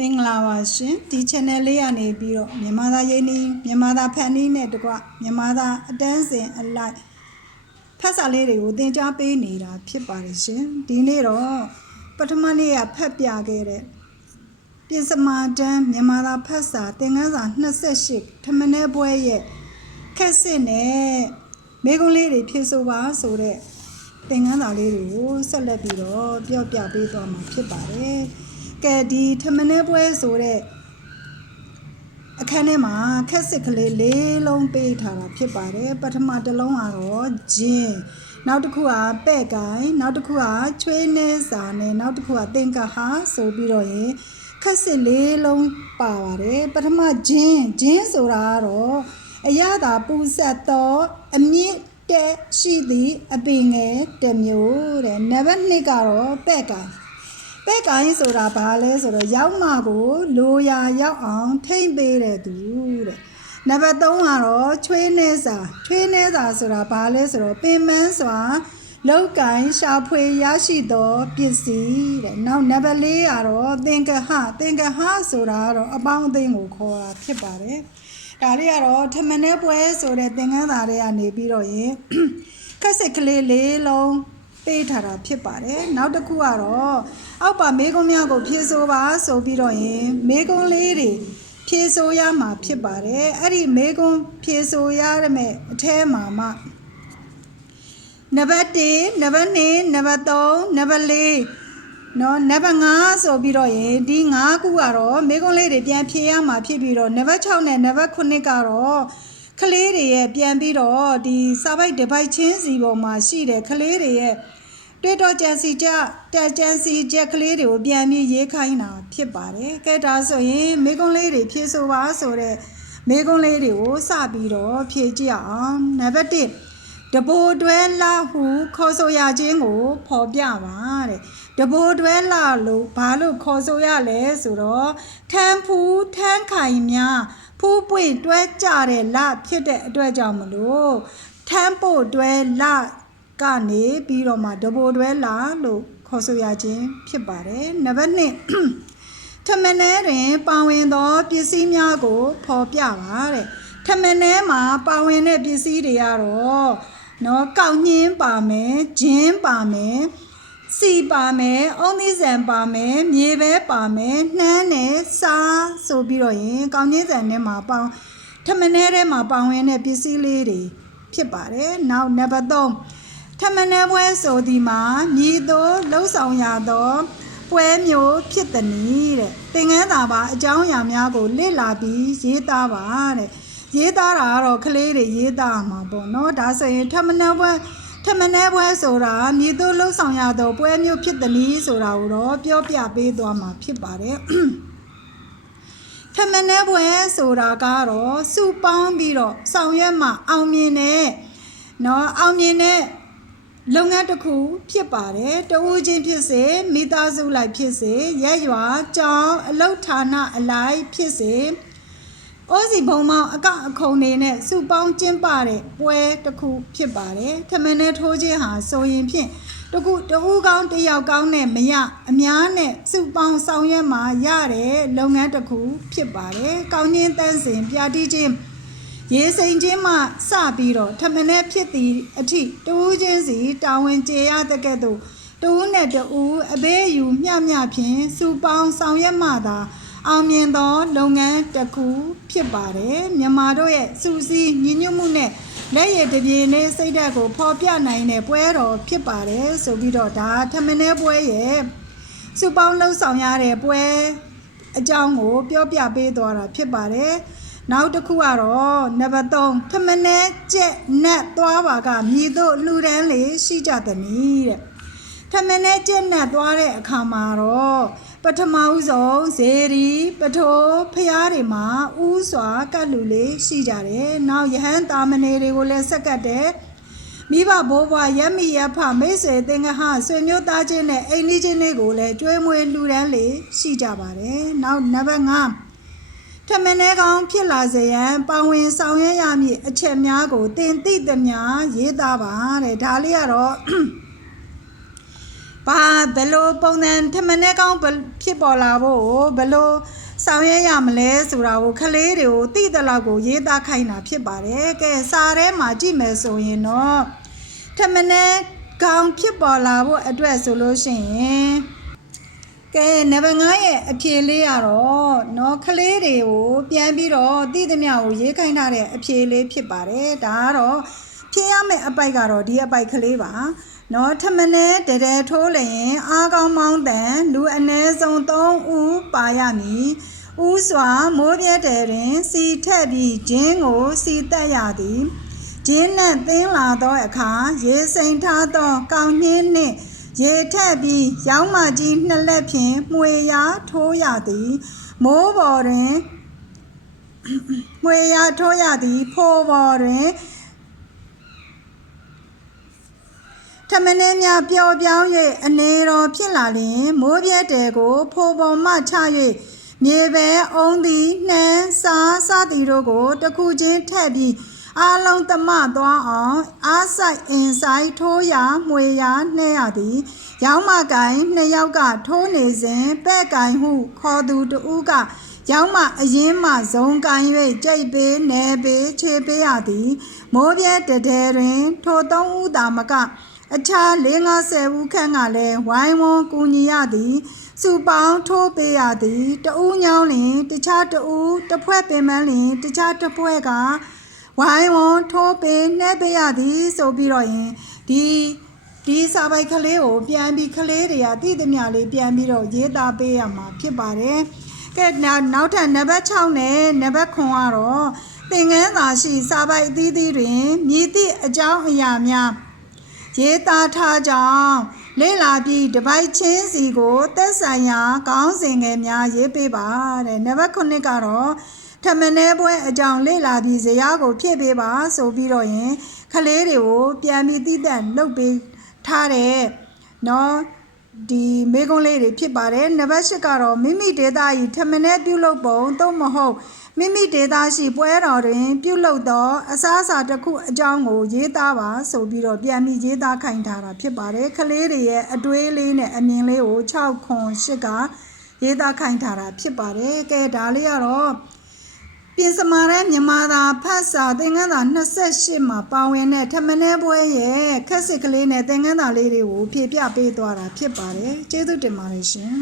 မင်္ဂလာပါရှင်ဒီ channel လေးကနေပြီးတော့မြန်မာသားရင်းနှီးမြန်မာသားဖန်နီးနဲ့တကွမြန်မာသားအတန်းစင်အလိုက်ဖတ်စာလေးတွေကိုသင်ကြားပေးနေတာဖြစ်ပါတယ်ရှင်ဒီနေ့တော့ပထမနေ့ကဖတ်ပြခဲ့တဲ့ပြင်စမာတန်းမြန်မာသားဖတ်စာသင်ခန်းစာ28ထမင်းတဲ့ဘွဲရဲ့ခက်စစ်နဲ့မိကုံးလေးတွေဖြည့်ဆိုပါဆိုတဲ့သင်ခန်းစာလေးတွေကိုဆက်လက်ပြီးတော့ပြောပြပေးသွားမှာဖြစ်ပါတယ် ကဲဒီထမင်းတဲ့ဘွဲဆိုတဲ့အခန်းထဲမှာခက်စစ်ကလေးလေးလုံးပေးထားတာဖြစ်ပါတယ်ပထမတစ်လုံးကတော့ဂျင်းနောက်တစ်ခုကပဲ့ကိုင်နောက်တစ်ခုကချွေးနေစာနဲ့နောက်တစ်ခုကသင်္ကဟာဆိုပြီးတော့ရင်ခက်စစ်လေးလုံးပါပါတယ်ပထမဂျင်းဂျင်းဆိုတာကတော့အရသာပူဆက်သောအမြင့်တက်ရှိသည့်အပင်ငယ်တစ်မျိုးတဲ့နံပါတ်2ကတော့ပဲ့ကိုင် ပဲ့ကိုင်းဆိုတာဘာလဲဆိုတော့ရောက်မှကိုလိုရာရောက်အောင်ထိမ့်ပေးတဲ့သူတဲ့နံပါတ်3ကတော့ချွေးနေစာချွေးနေစာဆိုတာဘာလဲဆိုတော့ပင်မန်းစွာလောက်ကင်ရှာဖွေရရှိသောပစ္စည်းတဲ့နောက်နံပါတ်4ကတော့သင်္ကဟသင်္ကဟဆိုတာကတော့အပေါင်းအသင်းကိုခေါ်တာဖြစ်ပါတယ်ဒါလေးကတော့ထမင်းပွဲဆိုတဲ့သင်္ကန်းစာတွေကနေပြီးတော့ရင်ခက်စစ်ကလေးလေးလုံး ပေးထားတာဖြစ်ပါတယ်နောက်တစ်ခုကတော့အောက်ပါမေကုံးများကိုဖြည့်ဆိုပါဆိုပြီးတော့ရင်မေကုံးလေးတွေဖြည့်ဆိုရမှာဖြစ်ပါတယ်အဲ့ဒီမေကုံးဖြည့်ဆိုရမယ့်အထဲမှာမှနံပါတ်1နံပါတ်2နံပါတ်3နံပါတ်4နော်နံပါတ်5ဆိုပြီးတော့ရင်ဒီ5ခုကတော့မေကုံးလေးတွေပြန်ဖြည့်ရမှာဖြစ်ပြီးတော့နံပါတ်6နဲ့နံပါတ်9ကတော့ကလေးတွေရဲ့ပြန်ပြီးတော့ဒီစာပိုက်တစ်ပိုက်ချင်းစီပေါ်မှာရှိတဲ့ကလေးတွေရဲ့ တွေ့တော့ကြံစီကြတက်ကြံစီချက်ကလေးတွေကိုပြန်ပြီးရေးခိုင်းတာဖြစ်ပါတယ်။ကဲဒါဆိုရင်မေကုံးလေးတွေဖြည့်ဆိုပါဆိုတဲ့မေကုံးလေးတွေကိုစပြီးတော့ဖြည့်ကြည့်အောင်။နံပါတ်1တဘိုတွဲလာဟုခေါ်ဆိုရခြင်းကိုဖော်ပြပါတဲ့။တဘိုတွဲလာလို့ဘာလို့ခေါ်ဆိုရလဲဆိုတော့ထန်းဖူးထန်းခိုင်များဖူးပွင့်တွဲကြတဲ့လဖြစ်တဲ့အတွက်ကြောင့်မလို့ထန်းပို့တွဲလ ကနေပြီးတော့မှတဘိုတွဲလာလို့ခေါ်ဆိုရခြင်းဖြစ်ပါတယ်နံပါတ်1ထမင်းထဲတွင်ပါဝင်သောပစ္စည်းများကိုဖော်ပြပါတဲ့ထမင်းထဲမှာပါဝင်တဲ့ပစ္စည်းတွေကတော့နော်ကောက်ညင်းပါမယ်ဂျင်းပါမယ်စီပါမယ်အုံးသီးဆန်ပါမယ်မြေပဲပါမယ်နှမ်းနဲ့စားဆိုပြီးတော့ရင်ကောက်ညင်းဆန်ထဲမှာပေါင်းထမင်းထဲမှာပါဝင်တဲ့ပစ္စည်းလေးတွေဖြစ်ပါတယ်နောက်နံပါတ်3 ထမင်းပွဲဆိုဒီမှာမြည်သို့လှုပ်ဆောင်ရသောပွဲမျိုးဖြစ်သည်နီးတဲ့သင်ငန်းသာပါအကြောင်းအရာများကိုလေ့လာပြီးရေးသားပါတဲ့ရေးသားတာကတော့ကလေးတွေရေးသားမှာပေါ့နော်ဒါဆိုရင်ထမင်းပွဲထမင်းပွဲဆိုတာမြည်သို့လှုပ်ဆောင်ရသောပွဲမျိုးဖြစ်သည်နီးဆိုတာကိုတော့ပြောပြပေးသွားမှာဖြစ်ပါတယ်ထမင်းပွဲဆိုတာကတော့စုပေါင်းပြီးတော့ဆောင်ရွက်မှအောင်မြင်တဲ့နော်အောင်မြင်တဲ့ လုပ်ငန်းတစ်ခုဖြစ်ပါတယ်တဦးချင်းဖြစ်စေမိသားစုလိုက်ဖြစ်စေရက်ရွာကြောင်းအလုတ်ဌာနအလိုက်ဖြစ်စေအိုးစီဘုံမောင်အကအခုံနေနဲ့စုပေါင်းကျင်းပတဲ့ပွဲတစ်ခုဖြစ်ပါတယ်ထမင်းနဲ့ထိုးခြင်းဟာဆိုရင်ဖြင့်တခုတဦးကောင်းတယောက်ကောင်းနဲ့မရအများနဲ့စုပေါင်းဆောင်ရွက်မှာရတဲ့လုပ်ငန်းတစ်ခုဖြစ်ပါတယ်ကောင်းချင်းတန်းစင်ပြတိချင်း ရေစိန်ချင်းမှစပြီးတော့ထမနဲ့ဖြစ်သည်အထိတူးချင်းစီတာဝန်ကျေရတဲ့ကဲ့သို့တူးနဲ့တူးအဘေးယူမျှမျှဖြင့်စူပေါင်းဆောင်ရွက်မှသာအောင်မြင်သောလုပ်ငန်းတစ်ခုဖြစ်ပါတယ်မြန်မာတို့ရဲ့စူစီညီညွတ်မှုနဲ့လက်ရည်တပြေနဲ့စိတ်ဓာတ်ကိုဖော်ပြနိုင်တဲ့ပွဲတော်ဖြစ်ပါတယ်ဆိုပြီးတော့ဒါထမနဲ့ပွဲရဲ့စူပေါင်းလှုပ်ဆောင်ရတဲ့ပွဲအကြောင်းကိုပြောပြပေးသွားတာဖြစ်ပါတယ် နောက်တစ်ခုကတော့နံပါတ်3ထမနဲကြက်နတ်သွားပါကမြည်တို့လှူဒန်းလေရှိကြသည်နီးတဲ့ထမနဲကြက်နတ်သွားတဲ့အခါမှာတော့ပထမဦးဆုံးဇေရီပထိုးဖျားတွေမှာဥစွာကတ်လူလေးရှိကြတယ်နောက်ယဟန်တာမဏေတွေကိုလည်းဆက်ကတ်တယ်မိဘဘိုးဘွားရက်မိရဖမိတ်ဆွေသင်္ကဟဆွေမျိုးသားချင်းနဲ့အိမ်လေးချင်းတွေကိုလည်းကျွေးမွေးလှူဒန်းလေရှိကြပါတယ်နောက်နံပါတ်5 ထမင်းထဲကောင်းဖြစ်လာစေရန်ပါဝင်ဆောင်ရွက်ရမည့်အချက်များကိုတင်သိသမျှရေးသားပါတဲ့ဒါလေးကတော့ဘာဘယ်လိုပုံစံထမနဲ့ကောင်းဘယ်ဖြစ်ပေါ်လာဖို့ဘယ်လိုဆောင်ရွက်ရမလဲဆိုတာကိုခလေးတွေကိုသိတဲ့လောက်ကိုရေးသားခိုင်းတာဖြစ်ပါတယ်ကဲစာထဲမှာကြည့်မယ်ဆိုရင်တော့ထမနဲ့ကောင်းဖြစ်ပေါ်လာဖို့အတွက်ဆိုလို့ရှိရင် ကဲနံပါတ်9ရဲ့အဖြေလေးရတော့เนาะခလေးတွေကိုပြန်ပြီးတော့သိသမျှကိုရေးခိုင်းထားတဲ့အဖြေလေးဖြစ်ပါတယ်ဒါကတော့ဖြေရမယ့်အပိုက်ကတော့ဒီအပိုက်ကလေးပါနော်ထမနဲ့တတဲထိုးလျင်အားကောင်းမောင်းတန်လူအ ਨੇ ဆုံး3ဦးပါရမည်ဦးစွာမိုးပြဲတဲ့တွင် စီထက်ပြီးဂျင်းကိုစီတက်ရသည်ဂျင်းနှင့်သင်းလာသောအခါရေစိမ်ထားသောကောင်းနှင်းနှင့် ရေထက်ပြီးရောင်းမကြီးနှစ်လက်ဖြင့်မှွေရာထိုးရသည်မိုးပေါ်တွင်မှွေရာထိုးရသည်ဖိုးပေါ်တွင်ထမင်းများပျော်ပြောင်း၍အနေတော်ဖြစ်လာလျင်မိုးပြဲတဲကိုဖိုးပေါ်မှချ၍မြေပဲအုံးသည်နှမ်းစားစသည်တို့ကိုတစ်ခုချင်းထည့်ပြီး အာလုံးသမသွားအောင်အားဆိုင်အင်ဆိုင်ထိုးရာမှွေရာနှဲရသည်ရောင်းမကိုင်နှစ်ယောက်ကထိုးနေစဉ်ပဲ့ကိုင်ဟု ခေါ်သူတဦးကရောင်းမအရင်မှဇုံကိုင်၍ကြိတ်ပေးနေပေးခြေပေးရသည်မိုးပြဲတတဲတွင် ထိုသုံးဦးသာမက အခြား50ဦးခန့်ကလည်းဝိုင်းဝန်းကူညီရသည်စုပေါင်းထိုးပေးရသည်တဦးညောင်းလင် တခြားတဦးတစ်ဖွဲ့ပင်မလင် တခြားတစ်ဖွဲ့က ဝိုင်းဝန်းထိုးပေးနှဲပေးရသည်ဆိုပြီးတော့ရင်ဒီဒီစာပိုက်ကလေးကိုပြန်ပြီးကလေးတွေကတည်သမျှလေးပြန်ပြီးတော့ရေးသားပေးရမှာဖြစ်ပါတယ်ကဲနောက်နောက်ထပ်နံပါတ်6နဲ့နံပါတ်9ကတော့သင်ငန်းသာရှိစာပိုက်အသီးသီးတွင်မြည်သည့်အကြောင်းအရာများရေးသားထားကြောင်းလေ့လာပြီးတပိုက်ချင်းစီကိုသက်ဆိုင်ရာခေါင်းစဉ်ငယ်များရေးပေးပါတဲ့နံပါတ်9ကတော့ ထမင်းပွဲအကြောင်းလေ့လာပြီးဇယားကိုဖြည့်ပေးပါဆိုပြီးတော့ရင်ခလေးတွေကိုပြန်ပြီးတည်တံ့လုပ်ပေးထားတဲ့နော်ဒီမေကုံးလေးတွေဖြစ်ပါတယ်နံပါတ်10ကတော့မိမိဒေတာကြီးထမင်းပြုလုပ်ပုံသို့မဟုတ်မိမိဒေတာရှိပွဲတော်တွင် ပြုလုပ်သောအစားအစာတစ်ခုအကြောင်းကိုရေးသားပါဆိုပြီးတော့ပြန်ပြီးရေးသားခိုင်းထားတာဖြစ်ပါတယ်ခလေးတွေရဲ့အတွေးလေးနဲ့အမြင်လေးကို6ခွန်8ကရေးသားခိုင်းထားတာဖြစ်ပါတယ်ကဲဒါလေးကတော့ ပြင်စမာတဲ့မြန်မာသာဖတ်စာသင်္ကန်းသာ28မှာပါဝင်တဲ့ထမင်းပွဲရဲ့ခက်စစ်ကလေးနဲ့သင်္ကန်းသာလေးတွေကိုဖြည့်ပြပေးသွားတာဖြစ်ပါတယ်ကျေးဇူးတင်ပါတယ်ရှင်